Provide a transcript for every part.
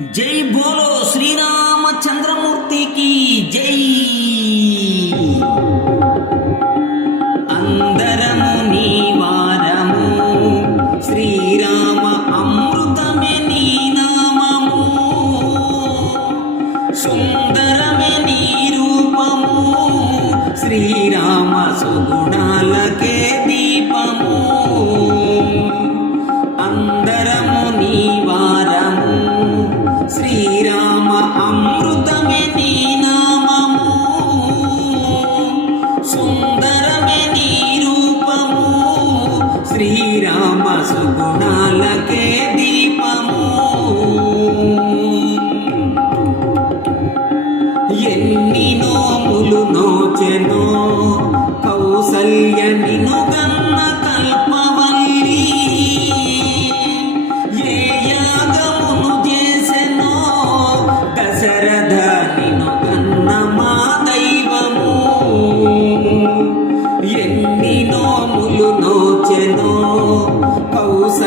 जय बोलो श्री राम चंद्रमूर्ति की जय।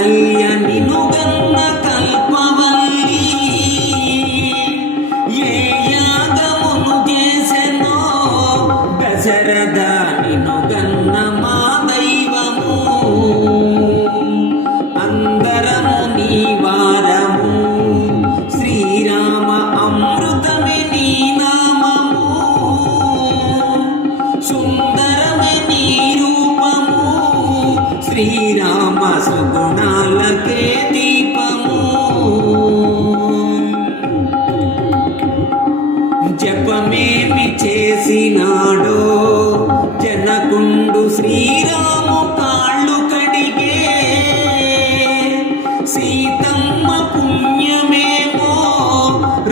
Yeah. జపమేమి చేసినాడో జనకుండు శ్రీరాము కాళ్ళు కడిగే. సీతమ్మ పుణ్యమేమో?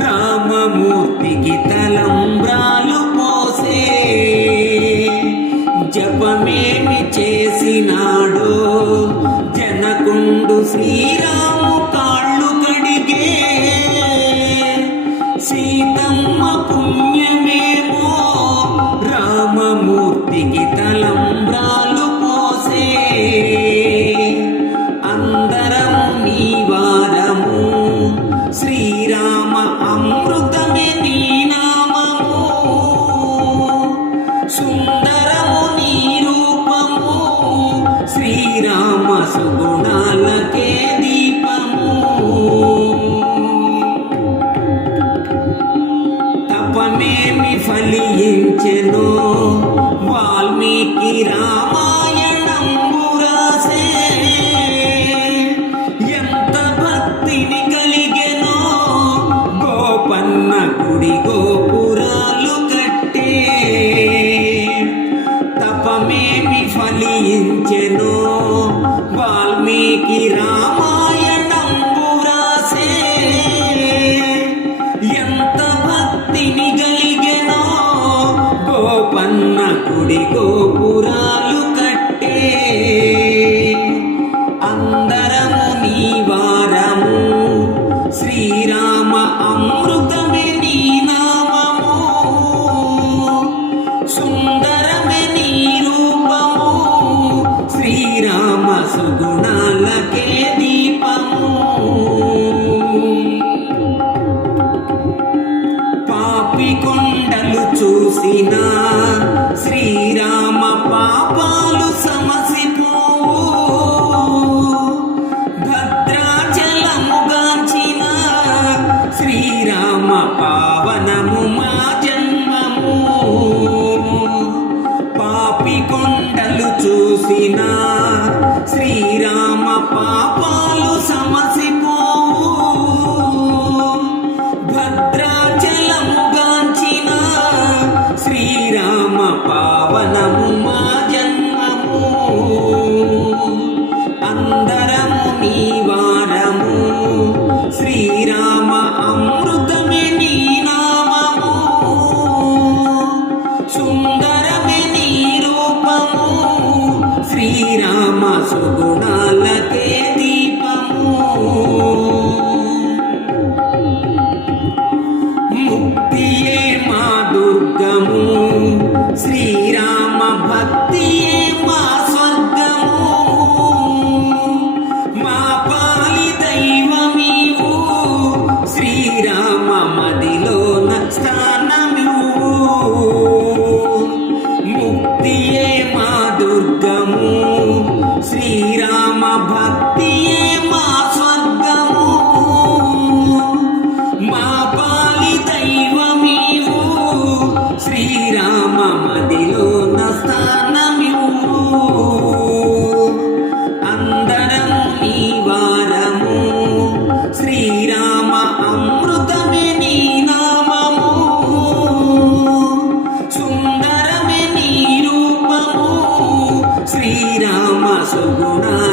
రామమూర్తికి తలంబ్రాలు పోసే. జపమేమి చేసినాడో జనకుండు శ్రీరాము కా సుందరము ఫలించెను వాల్మీకి రామా చూసిన శ్రీరామ పాప. శ్రీరామ సుగుణాలకే దీపము. ముక్తియే మా దుర్గము. శ్రీరామ భక్తి మా పాలి దైవమీవు. శ్రీరామ మదిలో శ్రీరామ